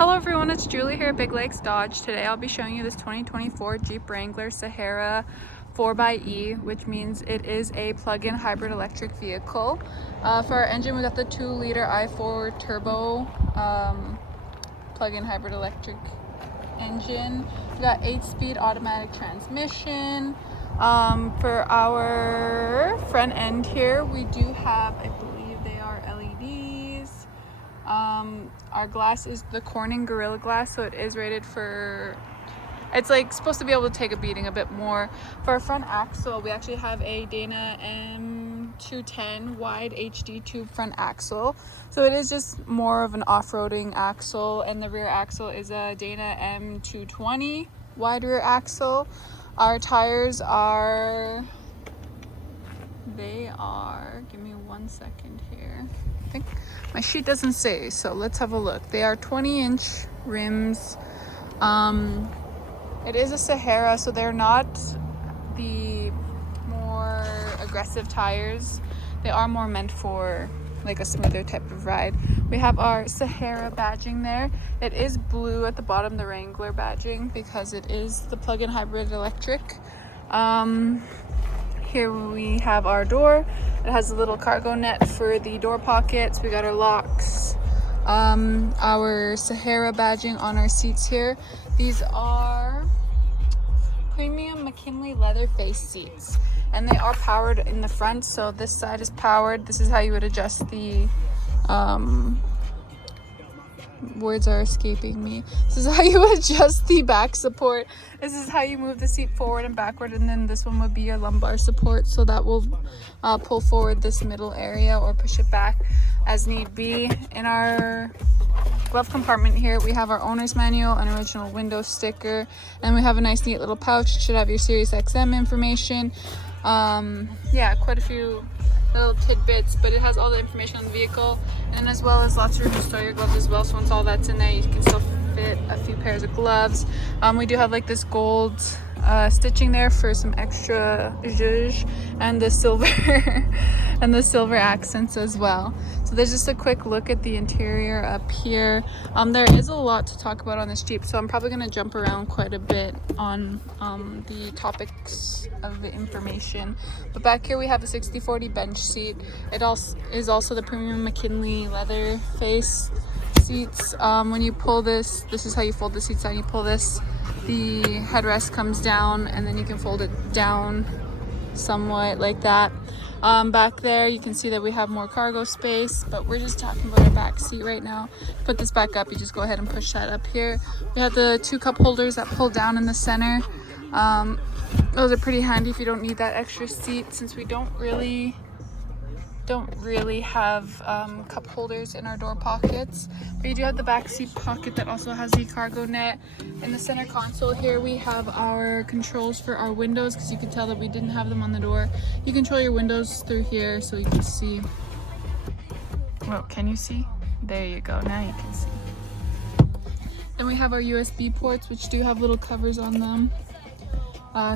Hello everyone, it's Julie here at Big Lakes Dodge. Today I'll be showing you this 2024 Jeep Wrangler Sahara 4XE, which means it is a plug-in hybrid electric vehicle. For our engine, we got the 2-liter i4 turbo plug-in hybrid electric engine. We got 8-speed automatic transmission. For our front end here, we do have, I believe they are LEDs. Our glass is the Corning Gorilla Glass, so it is rated for, it's like supposed to be able to take a beating a bit more. For our front axle, we actually have a Dana M210 wide HD tube front axle, so it is just more of an off-roading axle. And the rear axle is a Dana M220 wide rear axle. Our tires are, give me 1 second here. I think my sheet doesn't say, so let's have a look. They are 20-inch rims. It is a Sahara, so they're not the more aggressive tires. They are more meant for like a smoother type of ride. We have our Sahara badging there. It is blue at the bottom, the Wrangler badging, because it is the plug-in hybrid electric. Here we have our door. It has a little cargo net for the door pockets. We got our locks. Our Sahara badging on our seats here. These are premium McKinley leather face seats, and they are powered in the front. So this side is powered. This is how you would adjust the words are escaping me. This is how you adjust the back support. This is how you move the seat forward and backward, and then this one would be your lumbar support, so that will pull forward this middle area or push it back as need be. In our glove compartment here, we have our owner's manual, an original window sticker, and we have a nice neat little pouch. It should have your Sirius XM information. Yeah, quite a few little tidbits, but it has all the information on the vehicle, and as well as lots of room to store your gloves as well. So once all that's in there, you can still fit a few pairs of gloves. We do have like this gold stitching there for some extra zhuzh, and the silver and the silver accents as well. So there's just a quick look at the interior up here. There is a lot to talk about on this Jeep, so I'm probably going to jump around quite a bit on the topics of the information. But back here we have a 60/40 bench seat. It also is also the premium McKinley leather face seats. When you pull this is how you fold the seats down. You pull this, the headrest comes down, and then you can fold it down somewhat like that. Back there you can see that we have more cargo space, but we're just talking about our back seat right now. Put this back up, you just go ahead and push that up here. We have the 2 cup holders that pull down in the center. Those are pretty handy if you don't need that extra seat, since we don't really have cup holders in our door pockets. But you do have the back seat pocket that also has the cargo net. In the center console here we have our controls for our windows, because you can tell that we didn't have them on the door. You control your windows through here, so you can see. Well, can you see? There you go, now you can see. Then we have our USB ports, which do have little covers on them.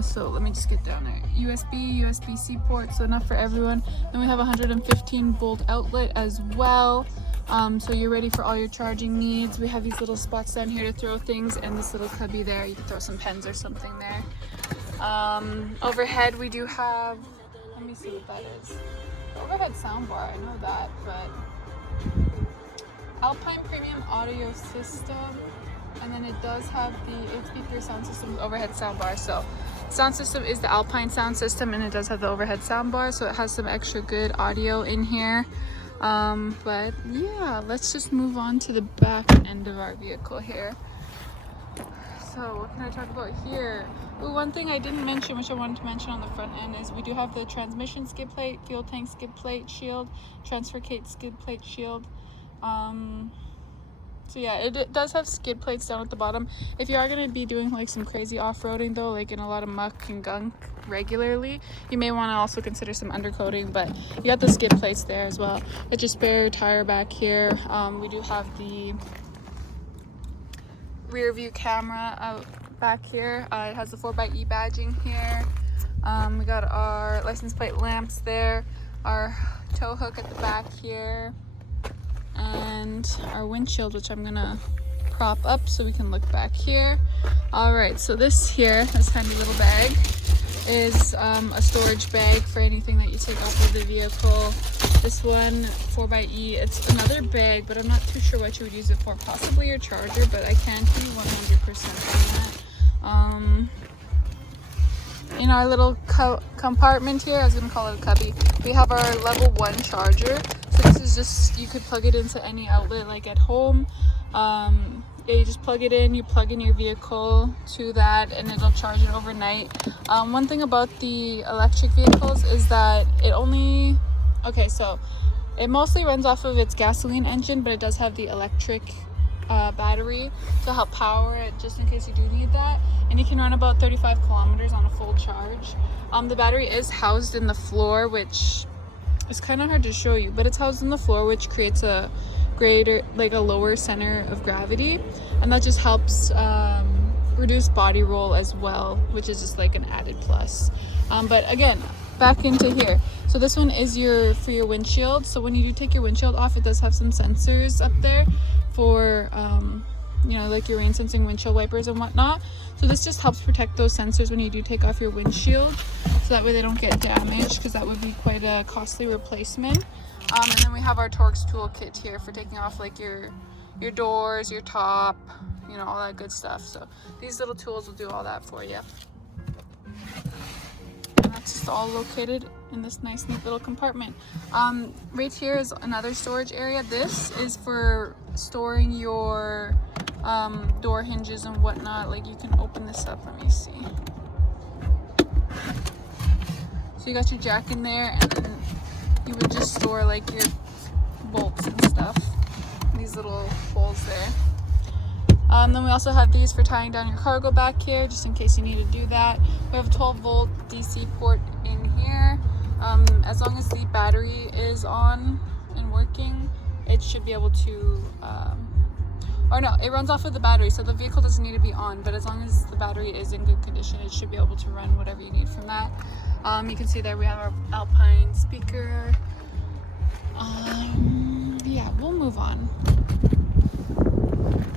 So let me just get down there. USB-C port, so enough for everyone. Then we have a 115 volt outlet as well, so you're ready for all your charging needs. We have these little spots down here to throw things, and this little cubby there, you can throw some pens or something there. Overhead we do have, let me see what that is. Overhead soundbar, I know that, but Alpine premium audio system. And then it does have the 8-speaker sound system with overhead soundbar. So sound system is the Alpine sound system, and it does have the overhead soundbar, so it has some extra good audio in here. But yeah, let's just move on to the back end of our vehicle here. So what can I talk about here? Ooh, one thing I didn't mention, which I wanted to mention on the front end, is we do have the transmission skid plate, fuel tank skid plate shield, transfer case skid plate shield. So yeah, it does have skid plates down at the bottom. If you are going to be doing like some crazy off-roading though, like in a lot of muck and gunk regularly, you may want to also consider some undercoating, but you got the skid plates there as well. It's your spare tire back here. We do have the rear view camera out back here. It has the 4XE badging here. We got our license plate lamps there, our tow hook at the back here, and our windshield, which I'm gonna prop up so we can look back here. All right, so this handy little bag is a storage bag for anything that you take off of the vehicle. This one, 4XE, it's another bag, but I'm not too sure what you would use it for. Possibly your charger, but I can't be 100% on that. In our little compartment here, I was gonna call it a cubby, we have our level 1 charger. So this is just, you could plug it into any outlet like at home. Yeah, you just plug it in, you plug in your vehicle to that, and it'll charge it overnight. One thing about the electric vehicles is that so it mostly runs off of its gasoline engine, but it does have the electric battery to help power it just in case you do need that, and you can run about 35 kilometers on a full charge. The battery is housed in the floor, which is kind of hard to show you, but it's housed in the floor, which creates a lower center of gravity, and that just helps reduce body roll as well, which is just like an added plus. But again, back into here, so this one is for your windshield. So when you do take your windshield off, it does have some sensors up there for like your rain sensing windshield wipers and whatnot. So this just helps protect those sensors when you do take off your windshield, so that way they don't get damaged, because that would be quite a costly replacement. And then we have our Torx toolkit here for taking off like your doors, your top, all that good stuff. So these little tools will do all that for you. And that's just all located in this nice neat little compartment. Right here is another storage area. This is for storing your door hinges and whatnot. Like, you can open this up, let me see. So you got your jack in there, and then you would just store like your bolts and stuff in these little holes there. Then we also have these for tying down your cargo back here, just in case you need to do that. We have a 12-volt DC port in here. As long as the battery is on and working, it should be able to, or no, it runs off of the battery, so the vehicle doesn't need to be on, but as long as the battery is in good condition, it should be able to run whatever you need from that. You can see there we have our Alpine speaker. Yeah, we'll move on.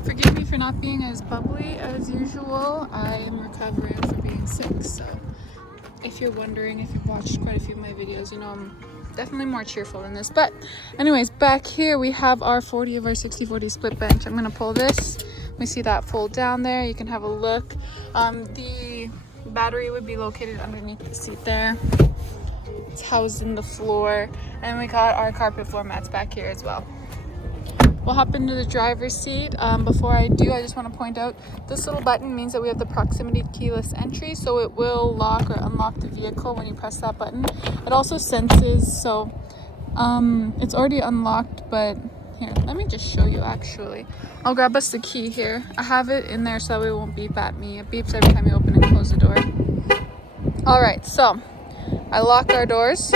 Forgive me for not being as bubbly as usual. I am recovering from being sick, so if you're wondering, if you've watched quite a few of my videos, I'm definitely more cheerful than this. But anyways, back here we have our 40 of our 60/40 split bench. I'm gonna pull this. We see that fold down there. You can have a look. The battery would be located underneath the seat there. It's housed in the floor, and we got our carpet floor mats back here as well. We'll hop into the driver's seat. Before I do, I just want to point out this little button means that we have the proximity keyless entry, so it will lock or unlock the vehicle when you press that button. It also senses, so it's already unlocked, but here, let me just show you actually. I'll grab us the key here. I have it in there so that way it won't beep at me. It beeps every time you open and close the door. All right, so I lock our doors.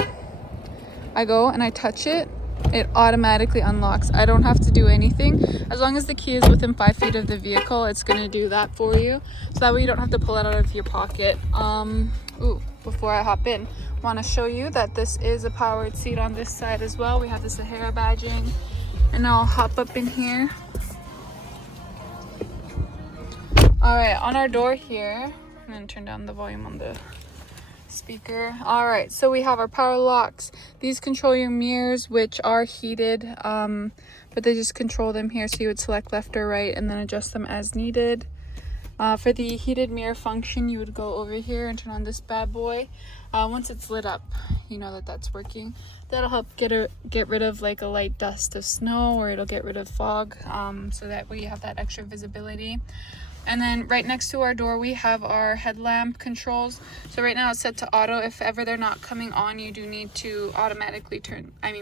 I go and I touch it. It automatically unlocks. I don't have to do anything. As long as the key is within 5 feet of the vehicle, it's gonna do that for you. So that way you don't have to pull it out of your pocket. Before I hop in, I wanna show you that this is a powered seat on this side as well. We have the Sahara badging. And I'll hop up in here. All right, on our door here, I'm gonna turn down the volume on the speaker. All right, so we have our power locks. These control your mirrors, which are heated, but they just control them here, so you would select left or right and then adjust them as needed. For the heated mirror function, you would go over here and turn on this bad boy. Once it's lit up, you know that that's working. That'll help get rid of like a light dust of snow, or it'll get rid of fog, so that way you have that extra visibility. And then right next to our door, we have our headlamp controls. So right now it's set to auto. If ever they're not coming on, you do need to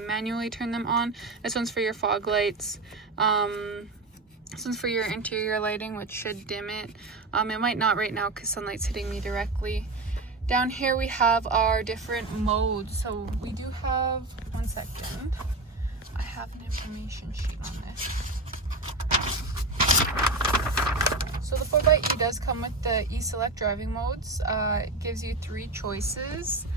manually turn them on. This one's for your fog lights. This one's for your interior lighting, which should dim it. It might not right now because sunlight's hitting me directly. Down here we have our different modes. So we do have, one second, I have an information sheet on this. So the 4XE does come with the Selec driving modes. It gives you 3 choices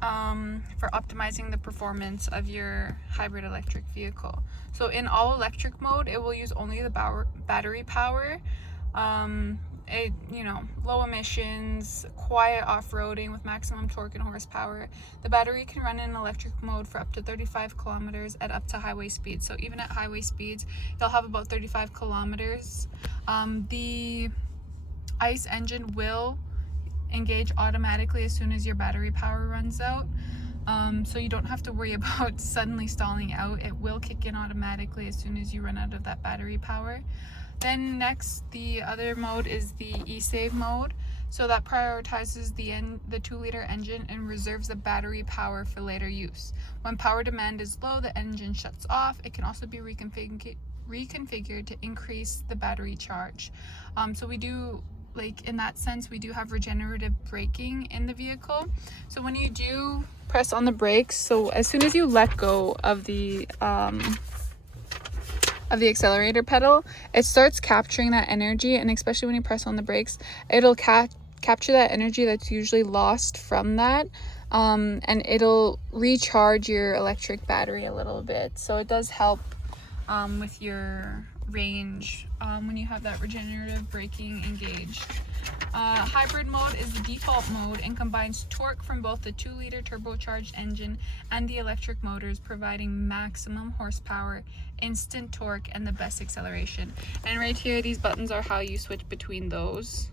for optimizing the performance of your hybrid electric vehicle. So in all electric mode, it will use only the battery power. Low emissions, quiet off-roading with maximum torque and horsepower. The battery can run in electric mode for up to 35 kilometers at up to highway speeds. So even at highway speeds, you'll have about 35 kilometers. The ICE engine will engage automatically as soon as your battery power runs out. So you don't have to worry about suddenly stalling out. It will kick in automatically as soon as you run out of that battery power. Then next, the other mode is the e-save mode. So that prioritizes the 2-liter engine and reserves the battery power for later use. When power demand is low, the engine shuts off. It can also be reconfigured to increase the battery charge. So we do, in that sense, we do have regenerative braking in the vehicle. So when you do press on the brakes, so as soon as you let go of the accelerator pedal, it starts capturing that energy, and especially when you press on the brakes, it'll capture that energy that's usually lost from that, and it'll recharge your electric battery a little bit. So it does help with your range when you have that regenerative braking engaged. Hybrid mode is the default mode and combines torque from both the 2-liter turbocharged engine and the electric motors, providing maximum horsepower, instant torque, and the best acceleration. And right here, these buttons are how you switch between those.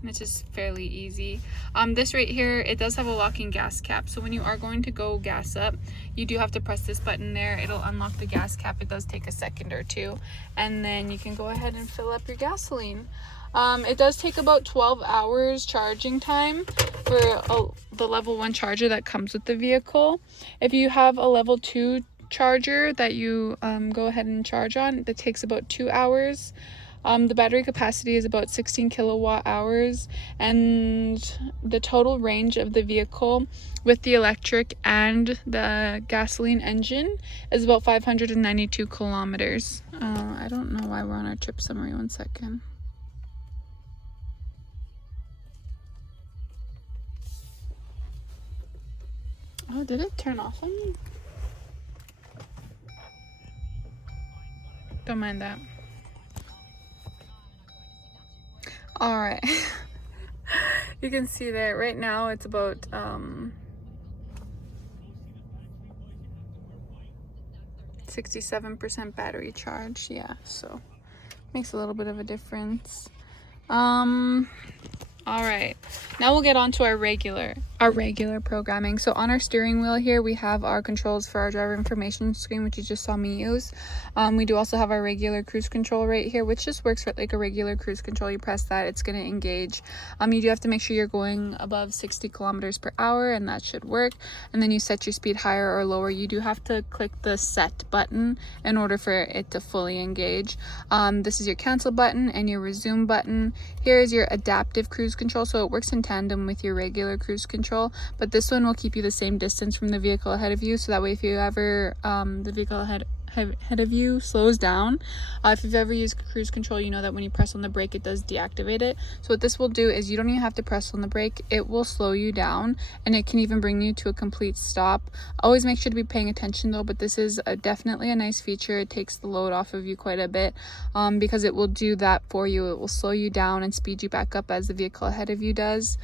And it's just fairly easy. This right here, it does have a locking gas cap. So when you are going to go gas up, you do have to press this button there. It'll unlock the gas cap. It does take a second or two. And then you can go ahead and fill up your gasoline. It does take about 12 hours charging time for the level 1 charger that comes with the vehicle. If you have a level 2 charger that you go ahead and charge on, that takes about 2 hours. The battery capacity is about 16 kilowatt hours, and the total range of the vehicle with the electric and the gasoline engine is about 592 kilometers. I don't know why we're on our trip summary. 1 second. Oh, did it turn off on me? Don't mind that. All right. You can see that right now it's about 67% battery charge. Yeah, so makes a little bit of a difference. All right, now we'll get on to our regular programming. So on our steering wheel here, we have our controls for our driver information screen, which you just saw me use. We do also have our regular cruise control right here, which just works like a regular cruise control. You press that, it's going to engage. You do have to make sure you're going above 60 kilometers per hour, and that should work. And then you set your speed higher or lower. You do have to click the set button in order for it to fully engage. This is your cancel button and your resume button. Here is your adaptive cruise control, so it works in tandem with your regular cruise control, but this one will keep you the same distance from the vehicle ahead of you, so that way if you ever the vehicle ahead of you slows down, if you've ever used cruise control, you know that when you press on the brake, it does deactivate it. So what this will do is you don't even have to press on the brake. It will slow you down, and it can even bring you to a complete stop. Always make sure to be paying attention though, but this is definitely a nice feature. It takes the load off of you quite a bit, because it will do that for you. It will slow you down and speed you back up as the vehicle ahead of you does.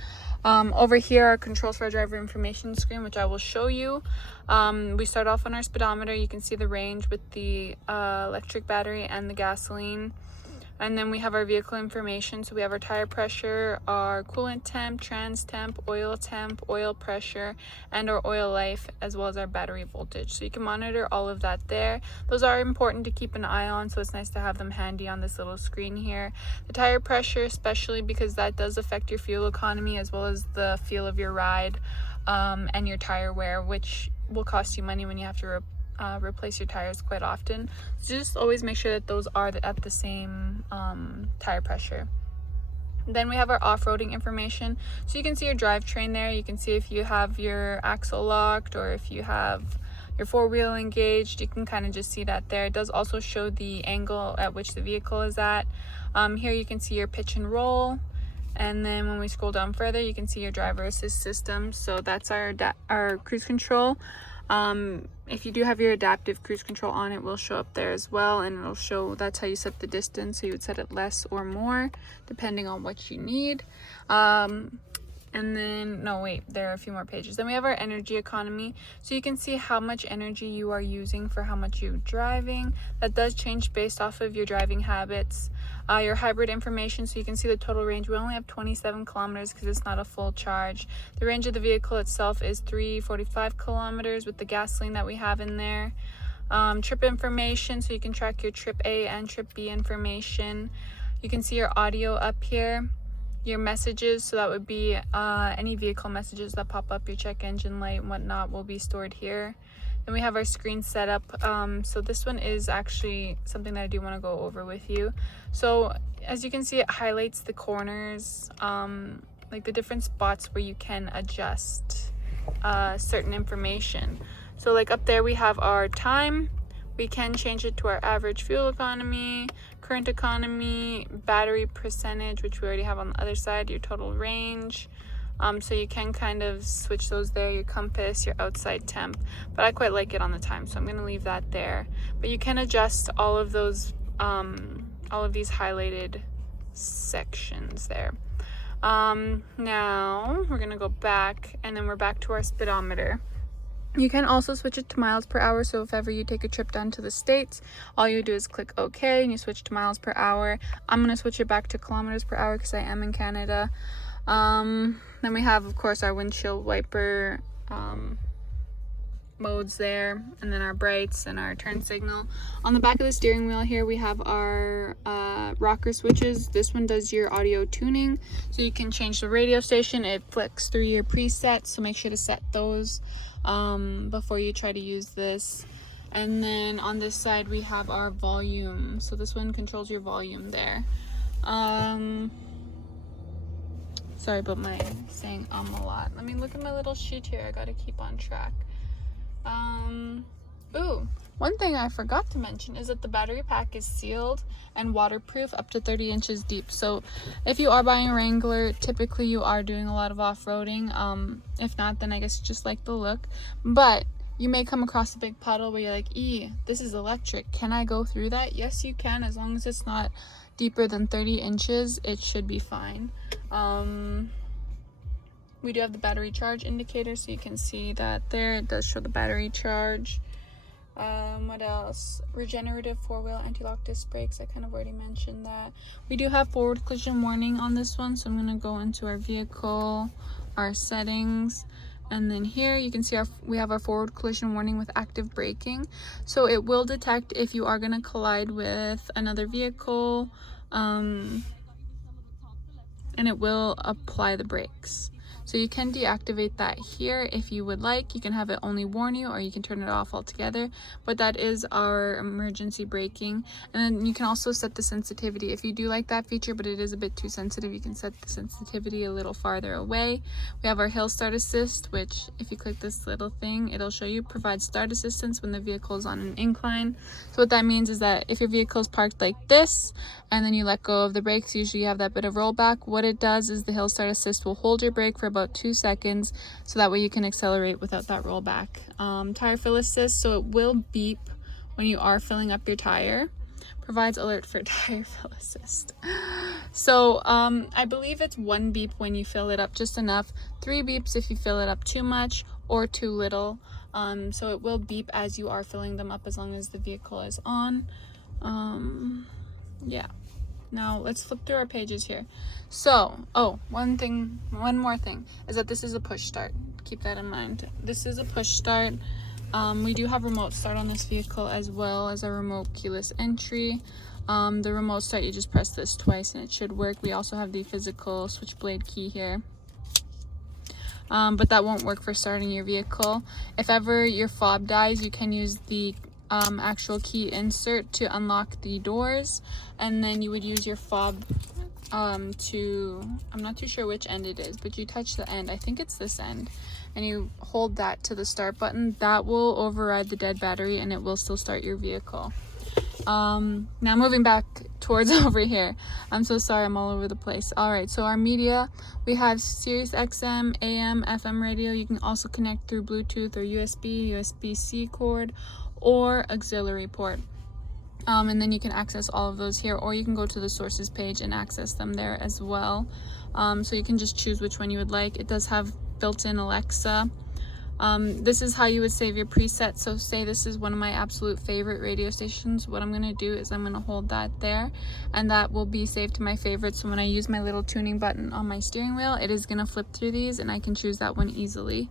Over here are controls for our driver information screen, which I will show you. We start off on our speedometer. You can see the range with the electric battery and the gasoline. And then we have our vehicle information. So we have our tire pressure, our coolant temp, trans temp, oil pressure, and our oil life, as well as our battery voltage. So you can monitor all of that there. Those are important to keep an eye on, so it's nice to have them handy on this little screen here. The tire pressure, especially because that does affect your fuel economy as well as the feel of your ride, and your tire wear, which will cost you money when you have to replace your tires quite often. So just always make sure that those are at the same tire pressure. Then we have our off-roading information. So you can see your drivetrain there. You can see if you have your axle locked or if you have your four-wheel engaged. You can kind of just see that there. It does also show the angle at which the vehicle is at. Here you can see your pitch and roll. And then when we scroll down further, you can see your driver assist system. So that's our cruise control. If you do have your adaptive cruise control on, it will show up there as well, and it'll show, that's how you set the distance. So you would set it less or more depending on what you need. And then, no, wait, there are a few more pages. Then we have our energy economy. So you can see how much energy you are using for how much you're driving. That does change based off of your driving habits. Your hybrid information, so you can see the total range. We only have 27 kilometers because it's not a full charge. The range of the vehicle itself is 345 kilometers with the gasoline that we have in there. Trip information, so you can track your trip A and trip B information. You can see your audio up here. Your messages, so that would be any vehicle messages that pop up, your check engine light and whatnot will be stored here. Then we have our screen setup. So this one is actually something that I do want to go over with you. So as you can see, it highlights the corners, like the different spots where you can adjust certain information. So like up there we have our time. We can change it to our average fuel economy, current economy, battery percentage, which we already have on the other side, your total range. So you can kind of switch those there, your compass, your outside temp. But I quite like it on the time, so I'm going to leave that there. But you can adjust all of those, all of these highlighted sections there. Now we're going to go back, and then we're back to our speedometer. You can also switch it to miles per hour, so if ever you take a trip down to the States, all you do is click OK and you switch to miles per hour. I'm going to switch it back to kilometers per hour because I am in Canada. Then we have, of course, our windshield wiper modes there, and then our brights and our turn signal. On the back of the steering wheel here we have our rocker switches. This one does your audio tuning, so you can change the radio station. It flicks through your presets, so make sure to set those before you try to use this. And then on this side we have our volume, so this one controls your volume there. Sorry about my saying a lot. Let me look at my little sheet here. I gotta keep on track. Ooh, one thing I forgot to mention is that the battery pack is sealed and waterproof up to 30 inches deep. So if you are buying a Wrangler, typically you are doing a lot of off-roading. If not, then I guess you just like the look. But you may come across a big puddle where you're like, this is electric. Can I go through that? Yes, you can. As long as it's not deeper than 30 inches, it should be fine. We do have the battery charge indicator, so you can see that there. It does show the battery charge. What else? Regenerative four-wheel anti-lock disc brakes. I kind of already mentioned that. We do have forward collision warning on this one, so I'm going to go into our vehicle, our settings, and then here you can see we have our forward collision warning with active braking. So it will detect if you are going to collide with another vehicle, and it will apply the brakes. So you can deactivate that here if you would like. You can have it only warn you, or you can turn it off altogether. But that is our emergency braking. And then you can also set the sensitivity. If you do like that feature, but it is a bit too sensitive, you can set the sensitivity a little farther away. We have our hill start assist, which if you click this little thing, it'll show you provides start assistance when the vehicle is on an incline. So what that means is that if your vehicle is parked like this, and then you let go of the brakes, usually you have that bit of rollback. What it does is the hill start assist will hold your brake for about 2 seconds, so that way you can accelerate without that rollback. Tire fill assist, so it will beep when you are filling up your tire. Provides alert for tire fill assist. So I believe it's 1 beep when you fill it up just enough, 3 beeps if you fill it up too much or too little. So it will beep as you are filling them up as long as the vehicle is on. Yeah. Now let's flip through our pages here. So, one more thing is that this is a push start. Keep that in mind. This is a push start. We do have remote start on this vehicle as well as a remote keyless entry. The remote start, you just press this twice and it should work. We also have the physical switchblade key here. But that won't work for starting your vehicle. If ever your fob dies, you can use the actual key insert to unlock the doors, and then you would use your fob I'm not too sure which end it is, but you touch the end, I think it's this end, and you hold that to the start button. That will override the dead battery and it will still start your vehicle. Now moving back towards over here. I'm so sorry, I'm all over the place. All right, so our media, we have Sirius XM, AM, FM radio. You can also connect through Bluetooth or USB, USB-C cord, or auxiliary port. And then you can access all of those here, or you can go to the sources page and access them there as well. So you can just choose which one you would like. It does have built-in Alexa. This is how you would save your preset. So say this is one of my absolute favorite radio stations. What I'm going to do is I'm going to hold that there, and that will be saved to my favorites. So when I use my little tuning button on my steering wheel, it is going to flip through these and I can choose that one easily.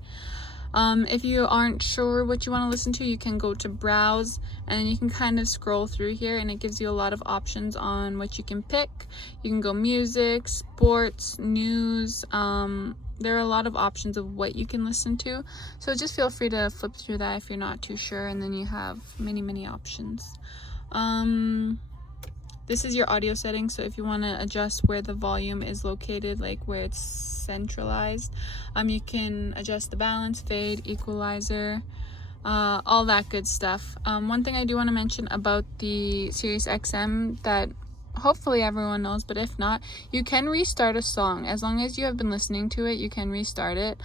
If you aren't sure what you want to listen to, you can go to browse, and you can kind of scroll through here, and it gives you a lot of options on what you can pick. You can go music, sports, news. There are a lot of options of what you can listen to, so just feel free to flip through that if you're not too sure, and then you have many options. This is your audio settings, so if you want to adjust where the volume is located, like where it's centralized, you can adjust the balance, fade, equalizer, all that good stuff. One thing I do want to mention about the Sirius XM that hopefully everyone knows, but if not, you can restart a song. As long as you have been listening to it, you can restart it.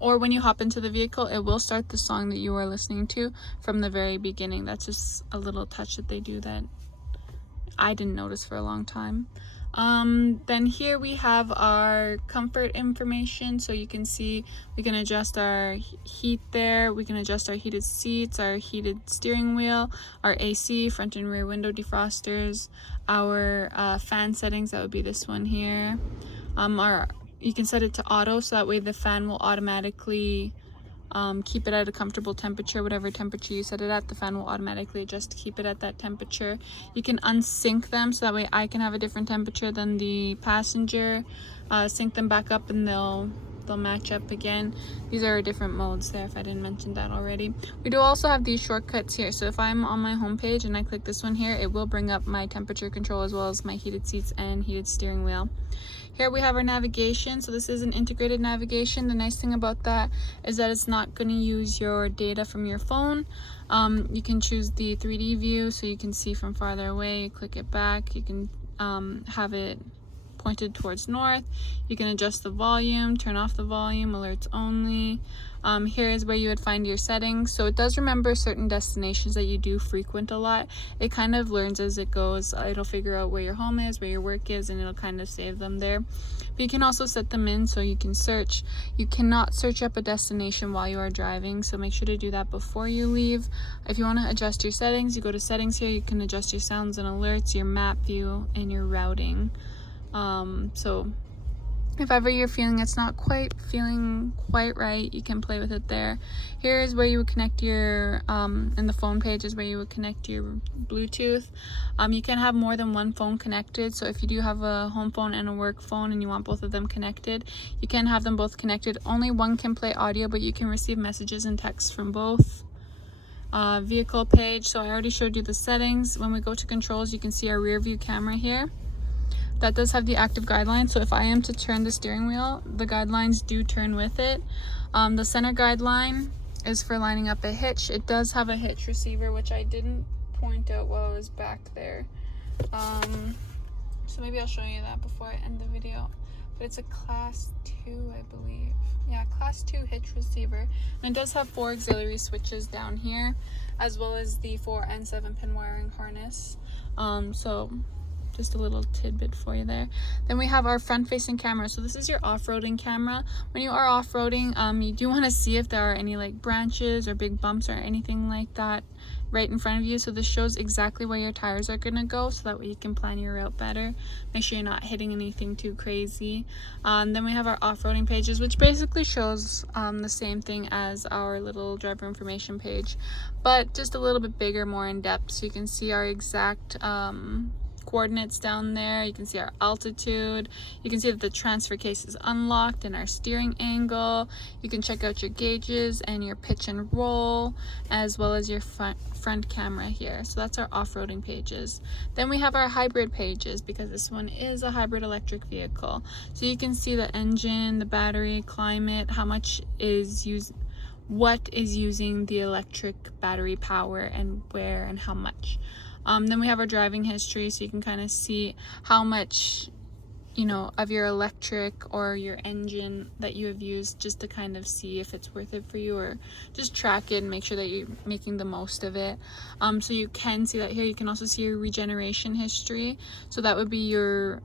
Or when you hop into the vehicle, it will start the song that you are listening to from the very beginning. That's just a little touch that they do that I didn't notice for a long time. Then here we have our comfort information. So you can see we can adjust our heat there. We can adjust our heated seats, our heated steering wheel, our AC, front and rear window defrosters, our fan settings. That would be this one here. You can set it to auto, so that way the fan will automatically keep it at a comfortable temperature. Whatever temperature you set it at, the fan will automatically adjust to keep it at that temperature. You can unsync them, so that way I can have a different temperature than the passenger. Sync them back up and they'll match up again. These are different modes there, if I didn't mention that already. We do also have these shortcuts here, so if I'm on my home page and I click this one here, it will bring up my temperature control as well as my heated seats and heated steering wheel. Here we have our navigation. So this is an integrated navigation. The nice thing about that is that it's not going to use your data from your phone. You can choose the 3D view, so you can see from farther away. Click it back. You can have it pointed towards north. You can adjust the volume, turn off the volume, alerts only. Here is where you would find your settings. So it does remember certain destinations that you do frequent a lot. It kind of learns as it goes. It'll figure out where your home is, where your work is, and it'll kind of save them there. But you can also set them in so you can search. You cannot search up a destination while you are driving, so make sure to do that before you leave. If you want to adjust your settings, you go to settings here. You can adjust your sounds and alerts, your map view, and your routing. So if ever you're feeling it's not quite right, you can play with it there. Here is where you would connect your in the phone page is where you would connect your Bluetooth. You can have more than one phone connected, so if you do have a home phone and a work phone and you want both of them connected, you can have them both connected. Only one can play audio, but you can receive messages and texts from both. Vehicle page, so I already showed you the settings. When we go to controls, you can see our rear view camera here. That does have the active guidelines, so if I am to turn the steering wheel, the guidelines do turn with it. The center guideline is for lining up a hitch. It does have a hitch receiver, which I didn't point out while I was back there. So maybe I'll show you that before I end the video. But it's a class 2, I believe. Yeah, class 2 hitch receiver. And it does have 4 auxiliary switches down here, as well as the 4 and 7 pin wiring harness. So just a little tidbit for you there. Then we have our front facing camera. So this is your off-roading camera. When you are off-roading, you do want to see if there are any like branches or big bumps or anything like that right in front of you. So this shows exactly where your tires are going to go, so that way you can plan your route better. Make sure you're not hitting anything too crazy. Then we have our off-roading pages, which basically shows the same thing as our little driver information page, but just a little bit bigger, more in depth. So you can see our exact coordinates down there. You can see our altitude. You can see that the transfer case is unlocked and our steering angle. You can check out your gauges and your pitch and roll, as well as your front camera here. So that's our off-roading pages. Then we have our hybrid pages, because this one is a hybrid electric vehicle. So you can see the engine, the battery, climate, how much is used, what is using the electric battery power and where and how much. Then we have our driving history, so you can kind of see how much, you know, of your electric or your engine that you have used, just to kind of see if it's worth it for you, or just track it and make sure that you're making the most of it. So you can see that here. You can also see your regeneration history, so that would be your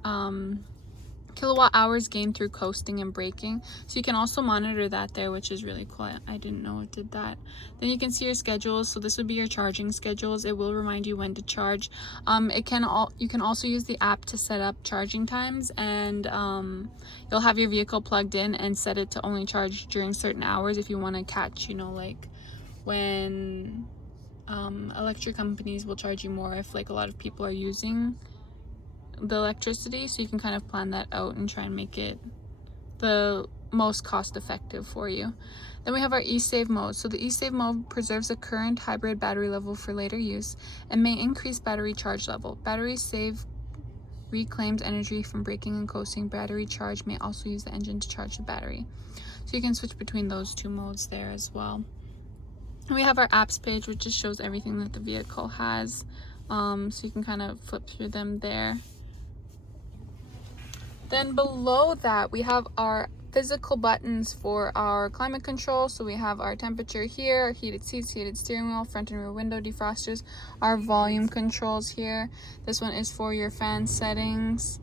kilowatt hours gained through coasting and braking. So you can also monitor that there, which is really cool. I didn't know it did that. Then you can see your schedules. So this would be your charging schedules. It will remind you when to charge. You can also use the app to set up charging times, and you'll have your vehicle plugged in and set it to only charge during certain hours if you want to catch, you know, like when electric companies will charge you more if like a lot of people are using the electricity. So you can kind of plan that out and try and make it the most cost effective for you. Then we have our e-save mode. So the e-save mode preserves the current hybrid battery level for later use and may increase battery charge level. Battery save reclaims energy from braking and coasting. Battery charge may also use the engine to charge the battery. So you can switch between those two modes there as well. And we have our apps page, which just shows everything that the vehicle has. So you can kind of flip through them there. Then below that, we have our physical buttons for our climate control. So we have our temperature here, our heated seats, heated steering wheel, front and rear window defrosters, our volume controls here. This one is for your fan settings.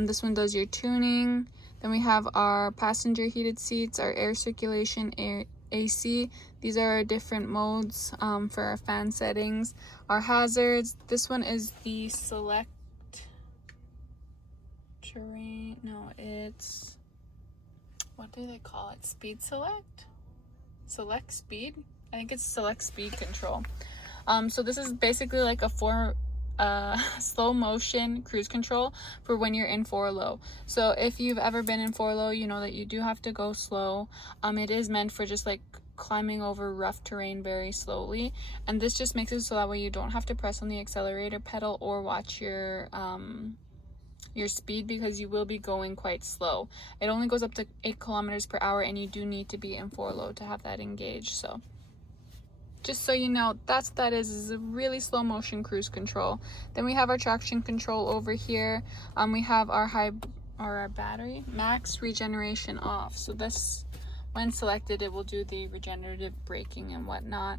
This one does your tuning. Then we have our passenger heated seats, our air circulation, air AC. These are our different modes for our fan settings. Our hazards. This one is the Selec-trac. No, it's, what do they call it? Speed select? Select speed? I think it's select speed control. So this is basically like a slow motion cruise control for when you're in 4-low. So if you've ever been in 4-low, you know that you do have to go slow. It is meant for just like climbing over rough terrain very slowly, and this just makes it so that way you don't have to press on the accelerator pedal or watch your speed, because you will be going quite slow. It only goes up to 8 kilometers per hour, and you do need to be in 4-low to have that engaged. So just so you know, that's what that is a really slow motion cruise control. Then we have our traction control over here. We have our battery max regeneration off. So this, when selected, it will do the regenerative braking and whatnot.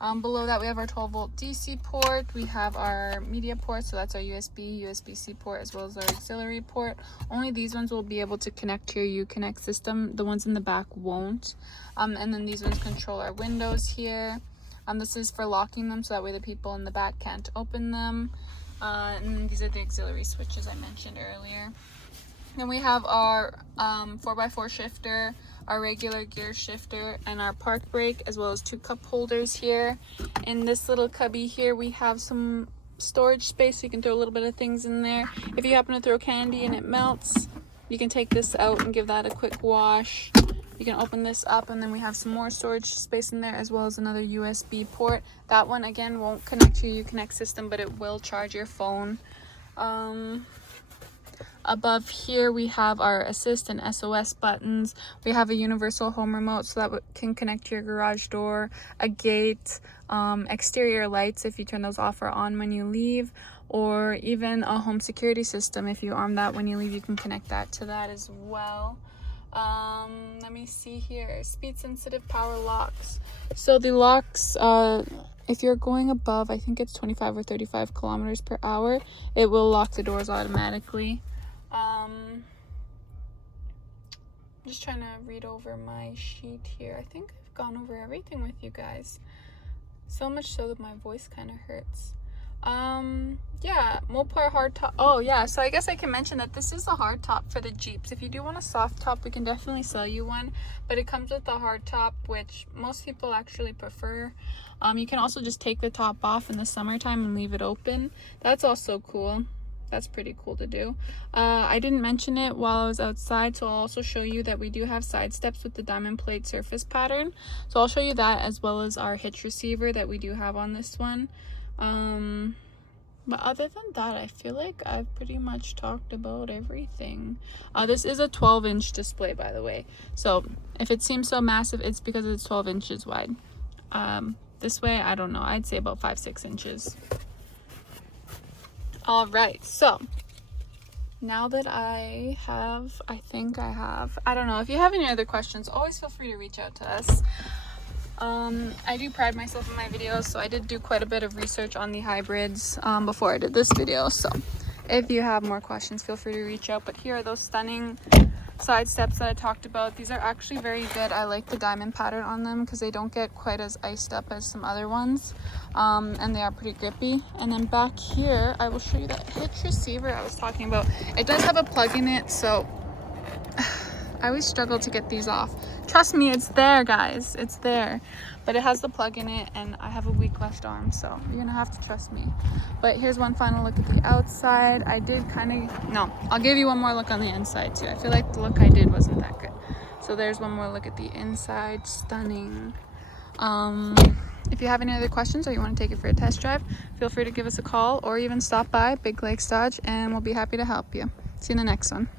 Below that, we have our 12-volt DC port. We have our media port, so that's our USB-C port, as well as our auxiliary port. Only these ones will be able to connect to your Uconnect system. The ones in the back won't. And then these ones control our windows here. This is for locking them, so that way the people in the back can't open them. And then these are the auxiliary switches I mentioned earlier. Then we have our 4x4 shifter, our regular gear shifter, and our park brake, as well as 2 cup holders here. In this little cubby here, we have some storage space, so you can throw a little bit of things in there. If you happen to throw candy and it melts, you can take this out and give that a quick wash. You can open this up, and then we have some more storage space in there, as well as another USB port. That one, again, won't connect to your Uconnect system, but it will charge your phone. Above here, we have our assist and SOS buttons. We have a universal home remote, so that can connect to your garage door, a gate, exterior lights if you turn those off or on when you leave, or even a home security system. If you arm that when you leave, you can connect that to that as well. Let me see here. Speed sensitive power locks. So the locks, if you're going above, I think it's 25 or 35 kilometers per hour, it will lock the doors automatically. I'm just trying to read over my sheet here. I think I've gone over everything with you guys, so much so that my voice kind of hurts. Yeah, Mopar hardtop. Oh yeah, so I guess I can mention that this is a hardtop for the Jeeps. If you do want a soft top, we can definitely sell you one, but it comes with a hardtop, which most people actually prefer. You can also just take the top off in the summertime and leave it open. That's also cool. That's pretty cool to do. I didn't mention it while I was outside, so I'll also show you that we do have side steps with the diamond plate surface pattern. So I'll show you that, as well as our hitch receiver that we do have on this one. But other than that, I feel like I've pretty much talked about everything. This is a 12-inch display, by the way. So if it seems so massive, it's because it's 12 inches wide. This way, I don't know, I'd say about 5-6 inches. All right, so now that I don't know, if you have any other questions, always feel free to reach out to us. I do pride myself in my videos, so I did do quite a bit of research on the hybrids before I did this video. So if you have more questions, feel free to reach out. But here are those stunning side steps that I talked about. These are actually very good. I like the diamond pattern on them because they don't get quite as iced up as some other ones, and they are pretty grippy. And then back here, I will show you that hitch receiver I was talking about. It does have a plug in it, so I always struggle to get these off. Trust me, it's there, guys. It's there. But it has the plug in it, and I have a weak left arm, so you're gonna have to trust me. But here's one final look at the outside. I did I'll give you one more look on the inside too. I feel like the look I did wasn't that good. So there's one more look at the inside. Stunning. If you have any other questions or you want to take it for a test drive, feel free to give us a call or even stop by Big Lakes Dodge, and we'll be happy to help you. See you in the next one.